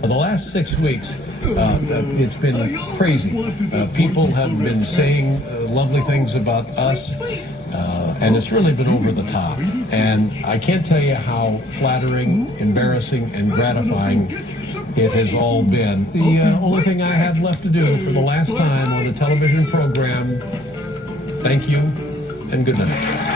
For the last 6 weeks, it's been crazy. People have been saying lovely things about us, and it's really been over the top. And I can't tell you how flattering, embarrassing, and gratifying it has all been. The only thing I have left to do for the last time on a television program, thank you and good night.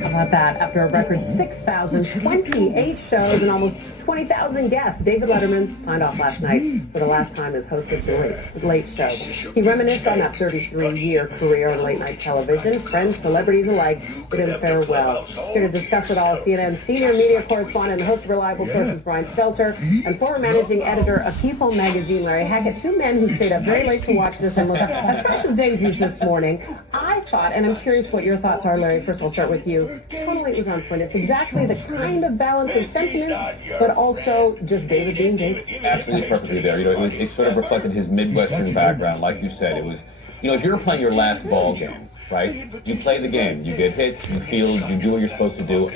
How about that? After a record 6,028 shows and almost 20,000 guests, David Letterman signed off last night for the last time as host of The Late Show. He reminisced on that 33-year career on late-night television. Friends, celebrities alike bid him farewell. Here to discuss it all, CNN's senior media correspondent and host of Reliable Sources, Brian Stelter, and former managing editor of People magazine, Larry Hackett, two men who stayed up very late to watch this and were as fresh as daisies this morning. I thought, and I'm curious what your thoughts are, Larry. First, I'll start with you. Totally, it was on point. It's exactly the kind of balance of sentiment, but also just David being David. Absolutely perfectly there. It sort of reflected his Midwestern background. Like you said, it was, if you were playing your last ball game, right? You play the game. You get hits, you field, you do what you're supposed to do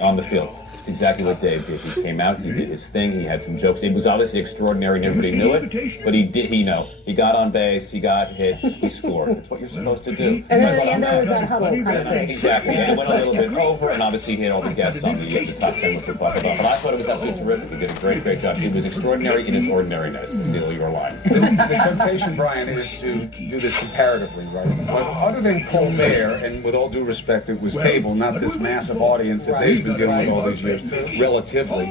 on the field. It's exactly what Dave did. He came out, he did his thing, he had some jokes. It was obviously extraordinary and everybody knew it, but he got on base, he got hits, he scored. That's what you're supposed to do. And then at the end there was that huddle kind of thing. Exactly, and it went a little bit over, and obviously he had all the guests on the top 10 which we'll talk about. But I thought it was absolutely terrific. He did a great, great job. It was extraordinary in its ordinariness, to steal your line. The temptation, Brian, is to do this comparatively, right? But other than Colbert, and with all due respect, it was cable, not this massive audience that Dave's been dealing with all these years, relatively.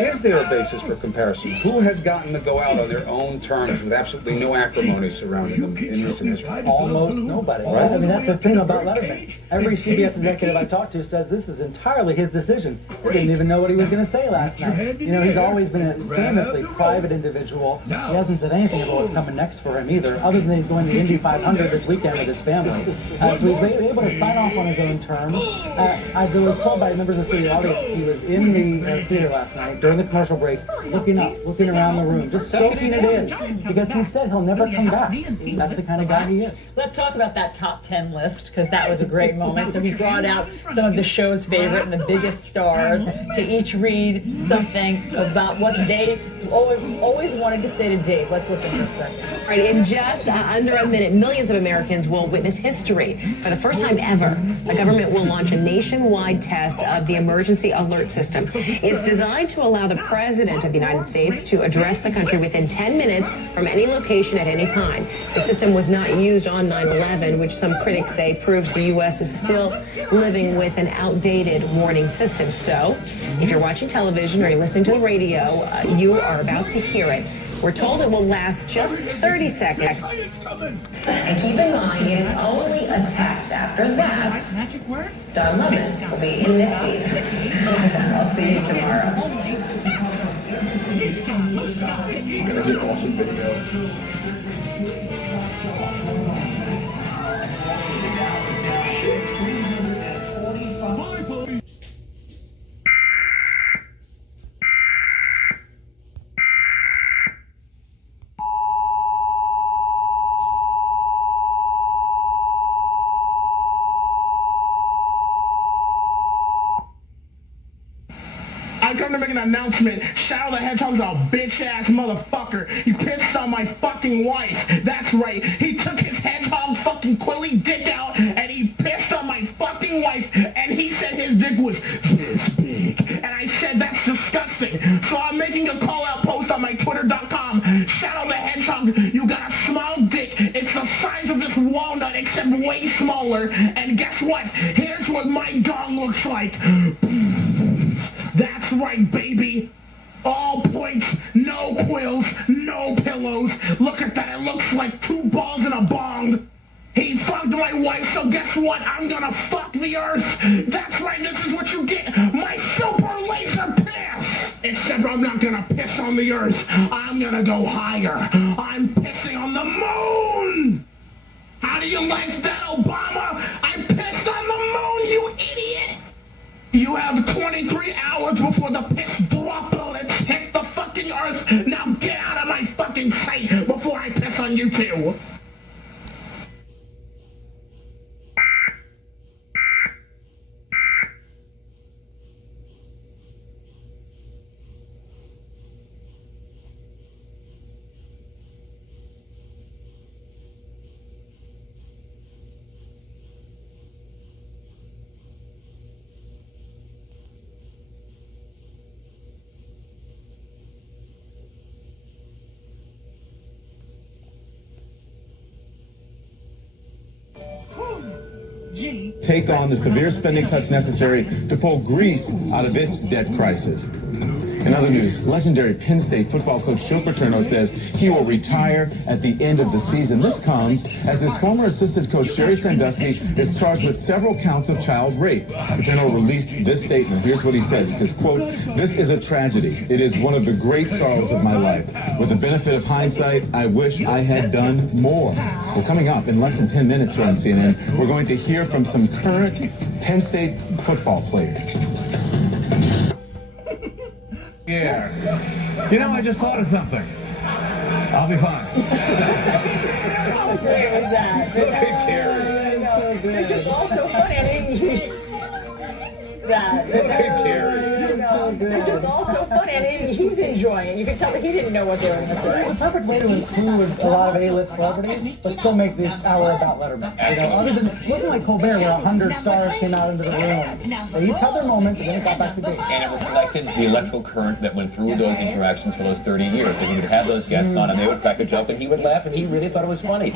Is there a basis for comparison? Who has gotten to go out on their own terms with absolutely no acrimony surrounding them in recent history? Almost nobody, right? I mean, that's the thing about Letterman. Every CBS executive I talked to says this is entirely his decision. He didn't even know what he was going to say last night. He's always been a famously private individual. He hasn't said anything about what's coming next for him either, other than he's going to Indy 500 this weekend with his family. So he's able to sign off on his own terms. I was told by members of the studio audience he was in the theater last night during the commercial breaks, looking up, looking around the room, just soaking it in, because he said he'll never come back. That's the kind of guy he is. Let's talk about that top 10 list, because that was a great moment. So he brought out some of the show's favorite and the biggest stars to each read something about what they always wanted to say to Dave. Let's listen for a second. Right, in just under a minute, millions of Americans will witness history. For the first time ever, the government will launch a nationwide test of the emergency alert system. It's designed to allow the President of the United States to address the country within 10 minutes from any location at any time. The system was not used on 9/11, which some critics say proves the U.S. is still living with an outdated warning system. So, if you're watching television or you're listening to the radio, you are about to hear it. We're told it will last just 30 seconds. And keep in mind, it is only a test. After that, Don Lemon will be in this seat. I'll see you tomorrow. It's going to be an awesome video. I come to make an announcement. Shadow the Hedgehog's a bitch-ass motherfucker. He pissed on my fucking wife. That's right. He took his hedgehog fucking quilly dick out and he pissed on my fucking wife and he said his dick was this big. And I said that's disgusting. So I'm making a call-out post on my Twitter.com. Shadow the Hedgehog, you got a small dick. It's the size of this walnut except way smaller. And guess what? Here's what my dog looks like. That's right, baby. All points, no quills, no pillows. Look at that, it looks like two balls in a bong. He fucked my wife, so guess what? I'm gonna fuck the earth. That's right, this is what you get. My super laser piss. Except I'm not gonna piss on the earth. I'm gonna go higher. I'm pissing on the moon. How do you like that, Obama? I pissed on the moon, you idiot. You have 23 hours before the piss drop bullets hit the fucking earth. Now get out of my fucking sight before I piss on you too. take on the severe spending cuts necessary to pull Greece out of its debt crisis. In other news, legendary Penn State football coach Joe Paterno says he will retire at the end of the season. This comes as his former assistant coach Sherry Sandusky is charged with several counts of child rape. Paterno released this statement. Here's what he says. He says, quote, "This is a tragedy. It is one of the great sorrows of my life. With the benefit of hindsight, I wish I had done more." Well, coming up in less than 10 minutes here on CNN, we're going to hear from some current Penn State football players. Yeah. You know, I just thought of something. I'll be fine. How great was that? They're just all so funny. They're just all so funny, and he's enjoying it. You can tell that he didn't know what they were going to say. It's the perfect way to include a lot of A-list celebrities, but still make the hour about Letterman. You know, other than, it wasn't like Colbert where 100 stars came out into the room. They each had their moment, and then it got back to date. And it reflected the electoral current that went through those interactions for those 30 years. And he would have those guests on, and they would crack a joke, and he would laugh, and he really thought it was funny.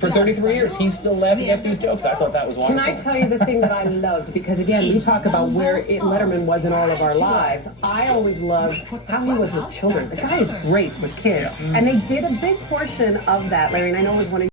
For 33 years, he's still laughing at these jokes. I thought that was wonderful. Can I tell you the thing that I loved? Because again, we talk about where Letterman was in all of our lives. I always loved how he was with children. The guy is great with kids. And they did a big portion of that, Larry, and I know it was one of